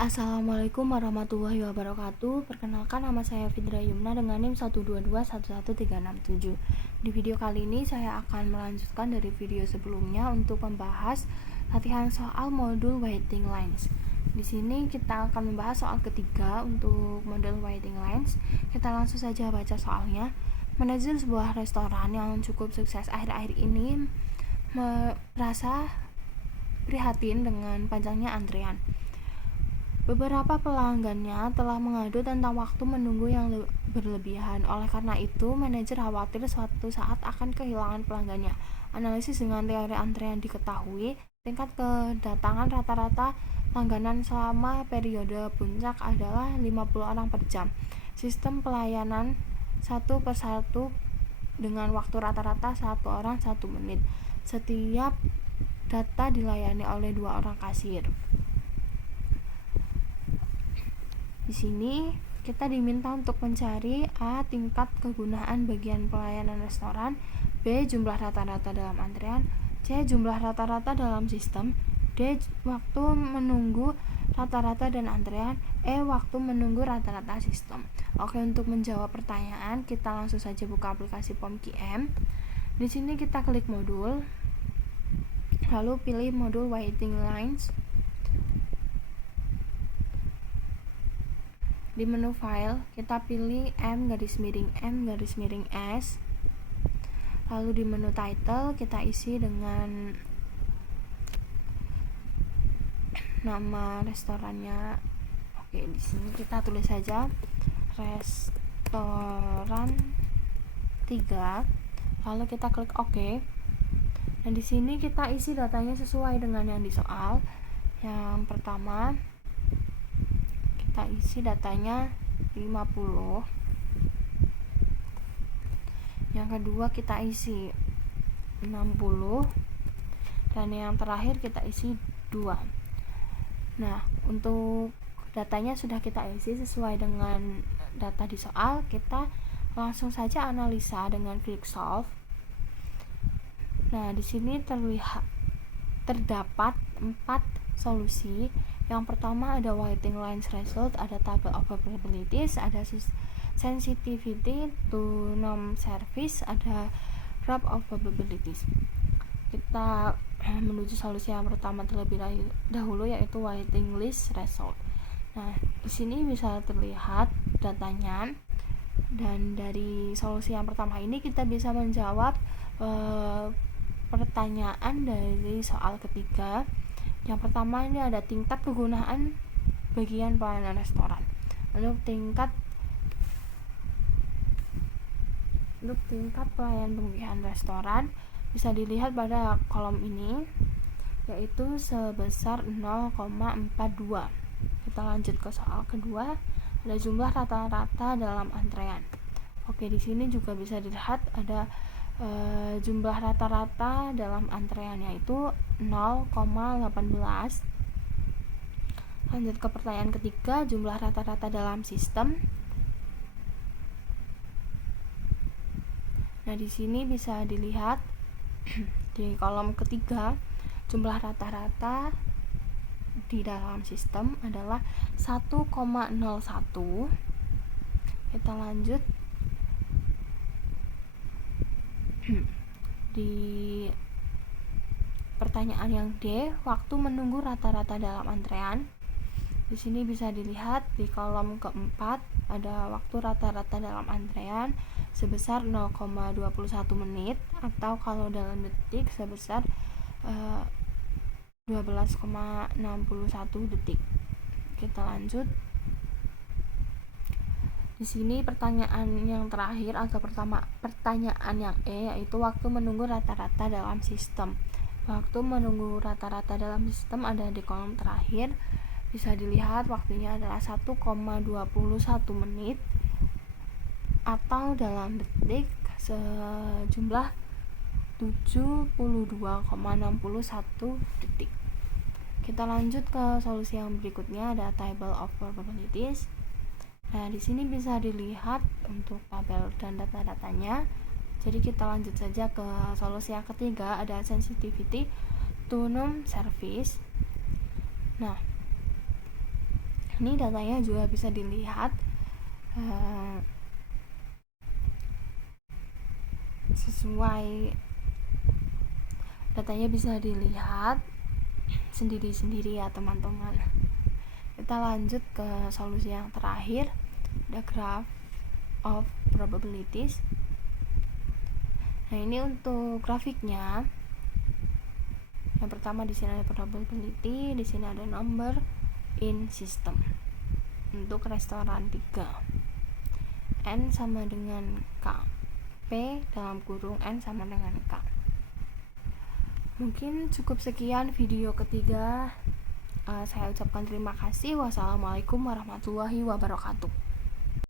Assalamualaikum warahmatullahi wabarakatuh. Perkenalkan, nama saya Fidra Yumna dengan NIM 122111367. Di video kali ini saya akan melanjutkan dari video sebelumnya untuk membahas latihan soal modul waiting lines. Di sini kita akan membahas soal ketiga untuk modul waiting lines. Kita langsung saja baca soalnya. Manajer sebuah restoran yang cukup sukses akhir-akhir ini merasa prihatin dengan panjangnya antrean. Beberapa pelanggannya telah mengadu tentang waktu menunggu yang berlebihan. Oleh karena itu, manajer khawatir suatu saat akan kehilangan pelanggannya. Analisis dengan teori antrean diketahui, tingkat kedatangan rata-rata langganan selama periode puncak adalah 50 orang per jam. Sistem pelayanan satu persatu dengan waktu rata-rata 1 orang 1 menit. Setiap data dilayani oleh 2 orang kasir. Di sini kita diminta untuk mencari A. tingkat kegunaan bagian pelayanan restoran, B. jumlah rata-rata dalam antrean, C. jumlah rata-rata dalam sistem, D. waktu menunggu rata-rata dan antrean, E. waktu menunggu rata-rata sistem. Oke, untuk menjawab pertanyaan kita langsung saja buka aplikasi POMQM. Di sini kita klik modul, lalu pilih modul waiting lines. Di menu file kita pilih M_S, lalu di menu title kita isi dengan nama restorannya. Oke, di sini kita tulis saja restoran 3, lalu kita klik OK. Dan di sini kita isi datanya sesuai dengan yang di soal. Yang pertama kita isi datanya 50. Yang kedua kita isi 60. Dan yang terakhir kita isi 2. Nah, untuk datanya sudah kita isi sesuai dengan data di soal. Kita langsung saja analisa dengan klik solve. Nah, di sini terdapat 4 solusi. Yang pertama ada waiting lines result, ada table of probabilities, ada sensitivity to norm service, ada graph of probabilities. Kita menuju solusi yang pertama terlebih dahulu, yaitu waiting list result. Nah, di sini bisa terlihat datanya, dan dari solusi yang pertama ini kita bisa menjawab pertanyaan dari soal ketiga. Yang pertama ini ada tingkat kegunaan bagian pelayanan restoran. Lalu tingkat pelayanan pemilihan restoran bisa dilihat pada kolom ini, yaitu sebesar 0,42. Kita lanjut ke soal kedua. Ada jumlah rata-rata dalam antrean. Oke, di sini juga bisa dilihat ada jumlah rata-rata dalam antrean, yaitu 0,18. Lanjut ke pertanyaan ketiga, jumlah rata-rata dalam sistem. Nah, di sini bisa dilihat di kolom ketiga, jumlah rata-rata di dalam sistem adalah 1,01. Kita lanjut. Di pertanyaan yang D, waktu menunggu rata-rata dalam antrean. Di sini bisa dilihat di kolom keempat ada waktu rata-rata dalam antrean sebesar 0,21 menit, atau kalau dalam detik sebesar 12,61 detik. Kita lanjut. Di sini pertanyaan yang terakhir atau pertanyaan yang E, yaitu waktu menunggu rata-rata dalam sistem. Waktu menunggu rata-rata dalam sistem ada di kolom terakhir. Bisa dilihat waktunya adalah 1,21 menit, atau dalam detik sejumlah 72,61 detik. Kita lanjut ke solusi yang berikutnya, ada table of probabilities. Nah, di sini bisa dilihat untuk tabel dan data-datanya. Jadi kita lanjut saja ke solusi yang ketiga, ada sensitivity to norm service. Nah, Ini datanya juga bisa dilihat sesuai, datanya bisa dilihat sendiri-sendiri ya teman-teman. Kita lanjut ke solusi yang terakhir, the graph of probabilities. Nah, ini untuk grafiknya. Yang pertama di sini ada probability, di sini ada number in system. Untuk restoran 3, N sama dengan K, P dalam kurung N sama dengan K. Mungkin cukup sekian video ketiga. Saya ucapkan terima kasih. Wassalamualaikum warahmatullahi wabarakatuh.